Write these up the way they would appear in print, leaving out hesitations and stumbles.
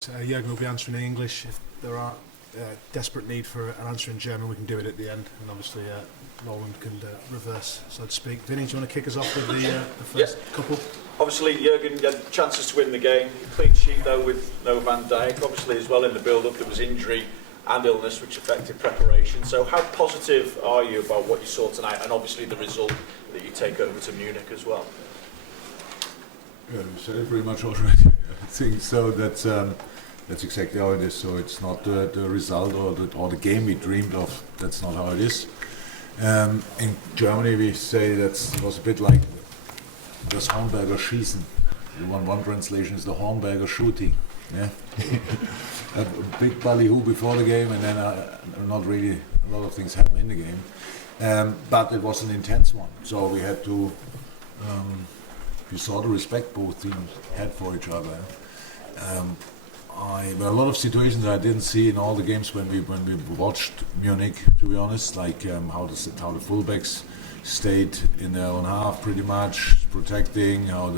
Jurgen will be answering in English. If there are desperate need for an answer in German, we can do it at the end, and obviously Roland can reverse, so to speak. Vinny, do you want to kick us off with the first couple? Obviously, Jurgen had chances to win the game. Clean sheet though with no Van Dijk. Obviously, as well in the build-up, there was injury and illness which affected preparation. So, how positive are you about what you saw tonight, and obviously the result that you take over to Munich as well? Yeah, you said it pretty much already. I think so. That's exactly how it is. So it's not the result or the game we dreamed of. That's not how it is. In Germany, we say that was a bit like das Hornberger Schießen. One translation is the Hornberger shooting. Yeah, a big ballyhoo before the game, and then not really a lot of things happen in the game. But it was an intense one. So we had to. You saw the respect both teams had for each other. There were a lot of situations that I didn't see in all the games when we watched Munich. To be honest, like how the fullbacks stayed in their own half, pretty much protecting. How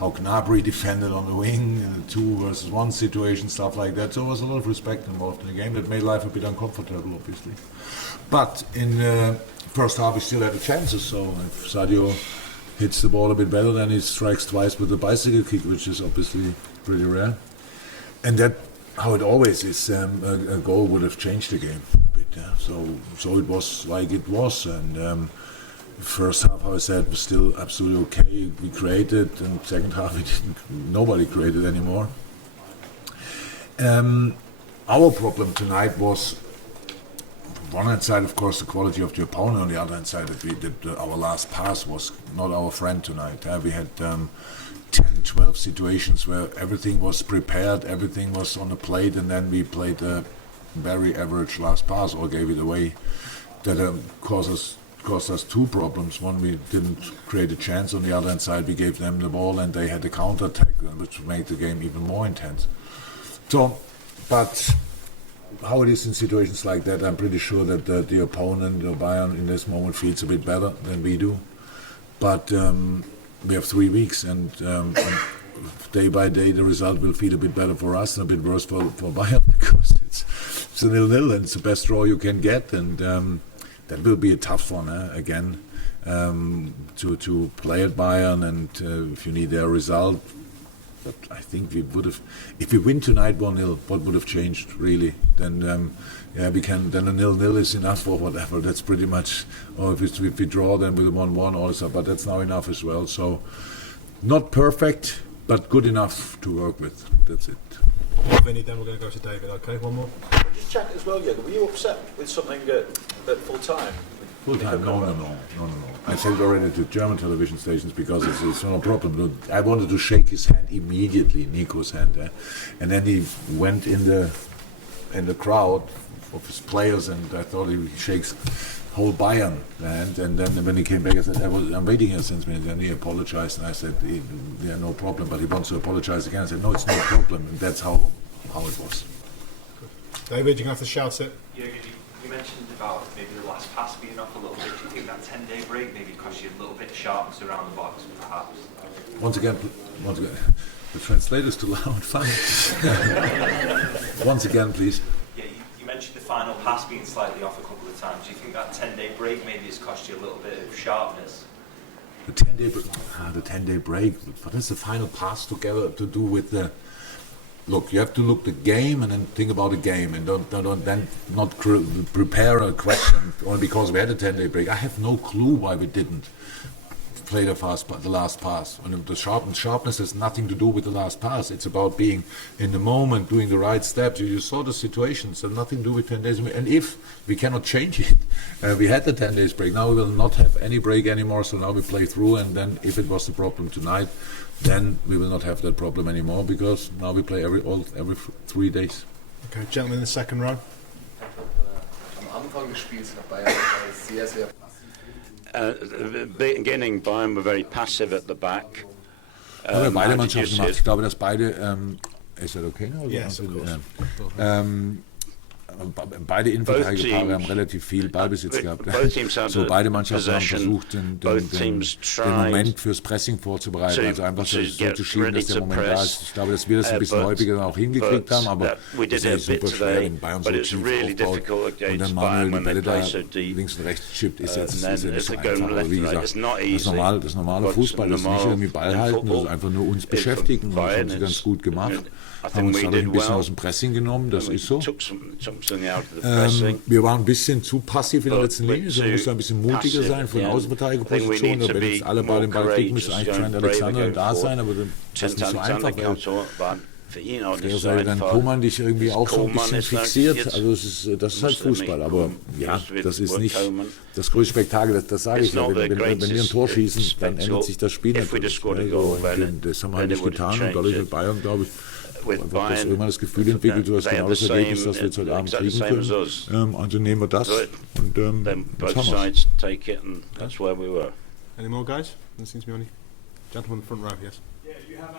Gnabry defended on the wing in the 2-versus-1 situation, stuff like that. So there was a lot of respect involved in the game that made life a bit uncomfortable, obviously. But in the first half, we still had the chances. So if Sadio hits the ball a bit better, then he strikes twice with the bicycle kick, which is obviously pretty rare. And that, how it always is, a goal would have changed the game a bit. Yeah. So it was like it was, and first half, how I said, was still absolutely okay. We created, and second half, nobody created anymore. Our problem tonight was, on one hand side, of course, the quality of the opponent. On the other hand side, our last pass was not our friend tonight. We had 10, 12 situations where everything was prepared, everything was on the plate, and then we played a very average last pass or gave it away. That caused us two problems. One, we didn't create a chance. On the other hand side, we gave them the ball and they had the counter-attack, which made the game even more intense. So, but how it is in situations like that, I'm pretty sure that the opponent, the Bayern, in this moment feels a bit better than we do. But we have 3 weeks, and day by day the result will feel a bit better for us and a bit worse for Bayern, because it's a 0-0 and it's the best draw you can get, and that will be a tough one again to play at Bayern, and if you need their result. But I think we would have, if we win tonight 1-0, what would have changed really? Then we can. Then a 0-0 is enough or whatever. That's pretty much. Or if we draw, then with a 1-1 also. But that's now enough as well. So not perfect, but good enough to work with. That's it. Vinny, then we're going to go to David. Okay, one more. Just check as well, Jürgen. Were you upset with something at full time? Full time? No. I said it already to German television stations because it's no problem. I wanted to shake his hand immediately, Nico's hand, and then he went in the crowd of his players, and I thought he shakes whole Bayern hand. And then when he came back, I said, I'm waiting here since minutes. And he apologized, and I said, yeah, no problem. But he wants to apologize again. I said, no, it's no problem. And that's how it was. David, you're going to have to shout it. You mentioned about maybe the last pass being off a little bit. Do you think that 10-day break maybe cost you a little bit of sharpness around the box, perhaps? Once again, the translator's too loud. Fine. Once again, please. Yeah, you mentioned the final pass being slightly off a couple of times. Do you think that 10-day break maybe has cost you a little bit of sharpness? The 10-day break. What has the final pass together to do with the? Look, you have to look the game and then think about the game, and don't prepare a question only because we had a 10-day break. I have no clue why we didn't play the last pass. And the sharpness has nothing to do with the last pass. It's about being in the moment, doing the right steps. You saw the situations, so nothing to do with 10 days. And if we cannot change it, we had the 10 days break. Now we will not have any break anymore. So now we play through, and then if it was the problem tonight, then we will not have that problem anymore, because now we play every 3 days. Okay, gentlemen in the second row. Beginning, Bayern were very passive at the back. Beide Mannschaften gemacht. Ich glaube, dass beide. Is that okay now? Yes, of course. beide Innenverteidigerpaare haben relativ viel Ballbesitz gehabt. So beide Mannschaften haben versucht, den Moment fürs Pressing vorzubereiten, also einfach so zu schieben, dass der Moment da ist. Ich glaube, dass wir das ein bisschen häufiger auch hingekriegt haben, aber das ist super schwer, wenn Bayern so tief aufbaut und dann Manuel die Bälle da links und rechts chippt, ist jetzt nicht so einfach. Aber wie gesagt, das normale Fußball ist nicht irgendwie Ball halten, das ist einfach nur uns beschäftigen und das haben sie ganz gut gemacht. Haben uns dadurch ein bisschen aus dem Pressing genommen, das ist so. Wir waren ein bisschen zu passiv in der letzten Linie, so muss ein bisschen mutiger sein von Außenverteidigerposition. Wenn jetzt alle Ball den Ball kriegen, müsste eigentlich Trent Alexander da sein, aber das ist nicht so einfach, weil sei dann Koman dich irgendwie auch so ein bisschen fixiert. Also das ist halt Fußball, aber ja, das ist nicht das größte Spektakel, das sage ich ja. Wenn wir ein Tor schießen, dann ändert sich das Spiel natürlich. Also, das haben wir halt nicht getan und dadurch hat Bayern, glaube ich, einfach das irgendwann das Gefühl entwickelt, du hast genau das Ergebnis, das wir jetzt heute Abend kriegen können. Also nehmen wir das und das haben wir. Any more guys? There seems to be only gentleman in the front row, yes. Yeah, you have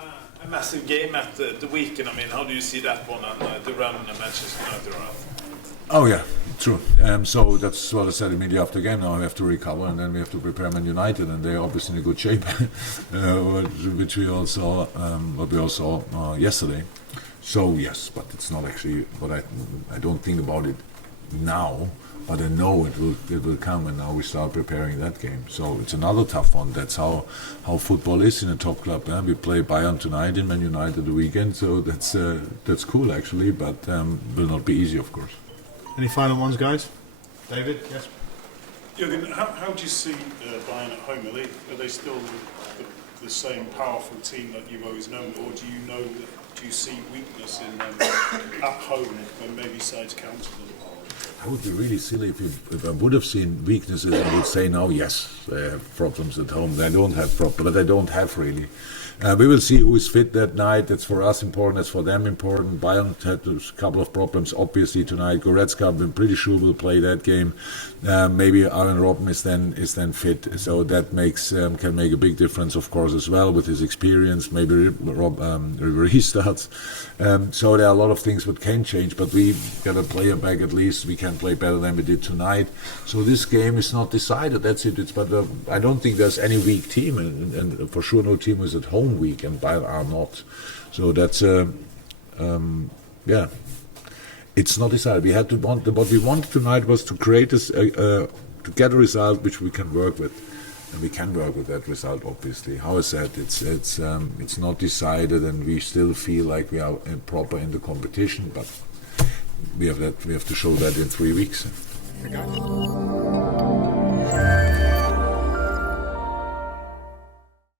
a massive game at the weekend. I mean, how do you see that one and the run Manchester United are out? Oh yeah, true. So that's what I said immediately after the game. Now we have to recover, and then we have to prepare Man United, and they're obviously in a good shape, which we all saw, what we all saw yesterday. So yes, but it's not actually what I don't think about it now, but I know it will come, and now we start preparing that game. So it's another tough one. That's how football is in a top club. We play Bayern tonight in Man United the weekend, so that's cool actually, but will not be easy, of course. Any final ones, guys? David, yes. Jurgen, how do you see Bayern at home? Are they still the same powerful team that you've always known, or do you see weakness in them at home when maybe sides counter them? I would be really silly if I would have seen weaknesses. I would say now, yes, they have problems at home. They don't have problems, but they don't have really. We will see who is fit that night. That's for us important. That's for them important. Bayern had a couple of problems, obviously tonight. Goretzka, I'm pretty sure will play that game. Maybe Aaron Robben is then fit, so that can make a big difference, of course, as well with his experience. Maybe Ribéry starts. So there are a lot of things that can change, but we got a player back at least. We can play better than we did tonight. So this game is not decided. That's it. But I don't think there's any weak team, and for sure no team is at home weak, and Bayern are not. So that's it's not decided. What we wanted tonight was to create this, to get a result which we can work with, and we can work with that result. Obviously, how I said, it's not decided, and we still feel like we are proper in the competition, but we have to show that in 3 weeks. Okay.